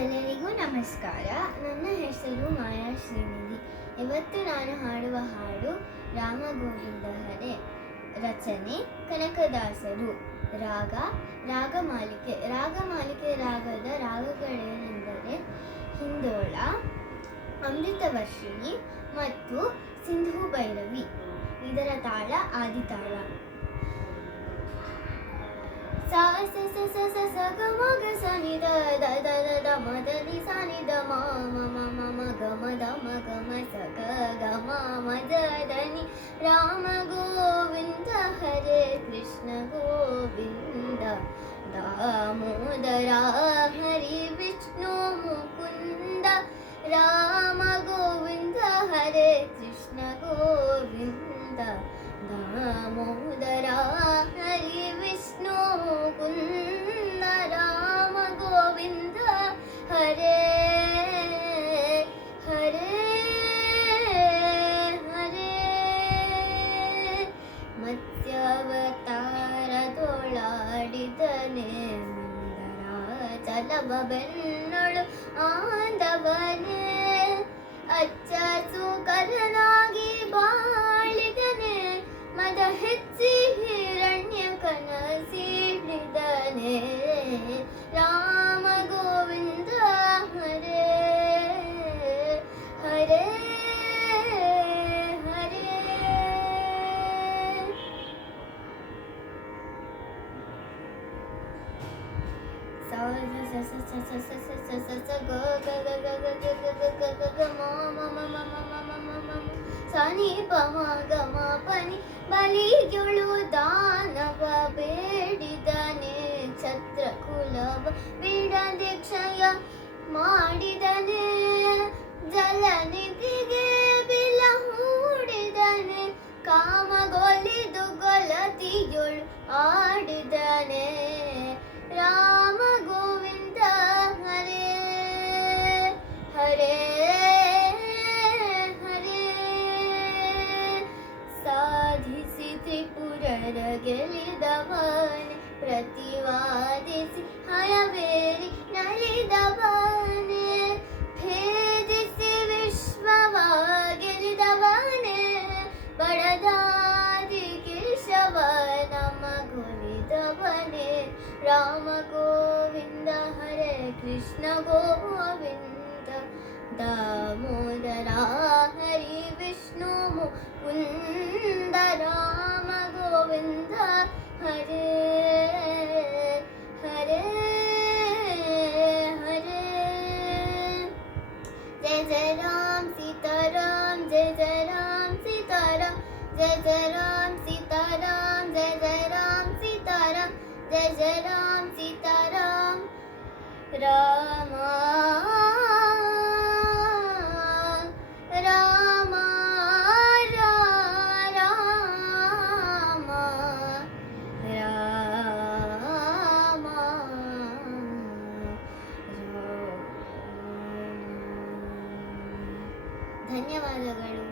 ಎಲ್ಲರಿಗೂ ನಮಸ್ಕಾರ. ನನ್ನ ಹೆಸರು ಮಾಯಾ ಶ್ರೀನಿಧಿ. ಇವತ್ತು ನಾನು ಹಾಡುವ ಹಾಡು ರಾಮ ಗೋವಿಂದ ಹರೇ. ರಚನೆ ಕನಕದಾಸರು. ರಾಗ ರಾಗಮಾಲಿಕೆ. ರಾಗದ ರಾಗಗಳೇನೆಂದರೆ ಹಿಂದೋಳ, ಅಮೃತವರ್ಷಿಣಿ ಮತ್ತು ಸಿಂಧು ಭೈರವಿ. ಇದರ ತಾಳ ಆದಿತಾಳ. ಸ ಸ ಸ ಸ ಸ ಸ ಗ ಮ ಗ ಸ ನಿ the the the the the ಮ ದ ನಿ ಸ ನಿ ದ ಮ ಮ ಮ ಮ ಮ ಗ ಮ ದ ಮ ಗ ಮ ಸ ಗ ಗ ಮ ಮ ದ ದ ನಿ. ರಾಮ ಗೋವಿಂದ ಹರೇ ಕೃಷ್ಣ ಗೋವಿಂದ, ದಾಮೋದರ ಹರಿ ವಿಷ್ಣು ಮುಕುಂದ. ರಾಮ ಗೋವಿಂದ ಹರೇ ಕೃಷ್ಣ ಗೋವಿಂದ, ದಾಮೋದರ ಹರಿ ವಿಷ್ಣು ಮುಕುಂದ. ರಾಮ ಗೋವಿಂದ ಹರೇ ಹರೇ ಹರೇ. ಮತ್ಸ್ಯಾವತಾರದೊಳಾಡಿದನೆ ಮಂದರಾಚಲವ ಬೆನ್ನೊಳು ಆಂದವನೇ. ಅಚ್ಚ ಸುಕರನಾಗಿ ಬಾಳಿದನೆ, ಮದ ಹೆಚ್ಚಿ ಹಿರಣ್ಯಕನ ಸೀಳಿದನೆ. ರಾಮ ಗೋವಿಂದ ಹರೇ ಹರೇ ಹರೇ. ಸ ಸ ಸ ಸ ಸ ಸ ಸ ಸ ಸ ಗ ಗ ಗ ಗ ಗ ಗ ಗ ಗ ಗ ಗ ಮ ಮ ಮ ಮ ಮ ಮ ಮ ಮ ಮ ಮ ಸ ನಿ ಪ ಮ ಗ ಮ ಪ ನಿ. ಬಲಿಗೊಳು ದಾನವ ಬೇಡಿದನೆ, ಛತ್ರ ಕುಲವ ಬಿಡದೆ ಕ್ಷಯ ಮಾಡಿದನೆ. ಜಲನಿಧಿಗೆ ಬಿಲ ಹೂಡಿದನೆ, ಕಾಮಗೊಲಿದು ಗೊಲತಿಯೊಳು ಆಡಿದನೆ. ರಾಮ ಗೋವಿಂದ ಹರೇ ಹರೇ ಹರೇ. ಸಾಧಿಸಿ ತ್ರಿಪುರರ ಗೆಲಿದವನೆ, ಪ್ರತಿವಾದಿಸಿ ಹಯವೇರಿ ನಲಿದವನೆ. ಭೇದಿಸಿ ವಿಶ್ವವ ಗೆಲಿದವನೆ, ಬಡದಾದಿ ಕೇಶವ ನಮಗೊಲಿದವನೆ. ರಾಮ ಗೋವಿಂದ ಹರೇ ಕೃಷ್ಣ ಗೋವಿಂದ, ದಾಮೋದರ ಹರಿ ವಿಷ್ಣು ಮುಕುಂದ. ರಾಮ ಗೋವಿಂದ ಹರೇ ಹರೇ ಹರೇ. ಜಯ ಜಯ ರಾಮ ಸೀತಾರಾಮ, ಜಯ ಜಯ ರಾಮ ಸೀತಾರಾಮ, ಜಯ ಜಯ ರಾಮ ಸೀತಾರಾಮ, ಜಯ ಜಯ ರಾಮ ಸೀತಾರಾಮ, ಜಯ ಜಯ ರಾಮ ಸೀತಾರಾಮ. ರಾಮ ರಾಮ ರಾಮ ರಾಮ. ಧನ್ಯವಾದಗಳು.